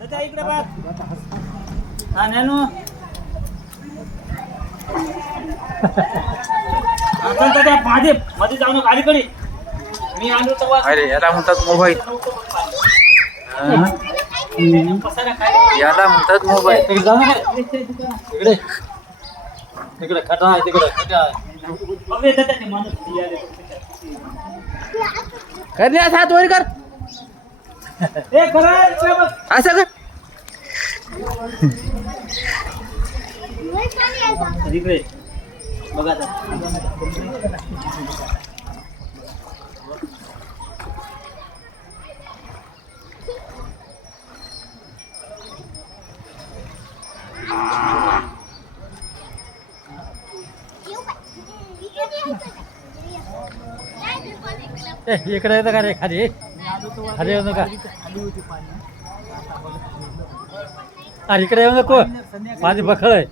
दादा इकडे बघ. हा नॅनू. आता दादा मध्ये मध्ये जाऊ नका अलीकडे. मी आलो तेव्हा. अरे याला म्हणतात मोबाईल. पसारा काय याला म्हणतात मोबाईल. जाऊ नका इकडे. तिकडे खटा आहे तिकडे खटा आहे. बघ दादा ते माणूस वर कर. इकडे असं कर इकडे. बघा आता. इकडे येतं का रे खाली खाली येऊ नका. अरे इकडे येऊ नको. माझी बखळ आहे.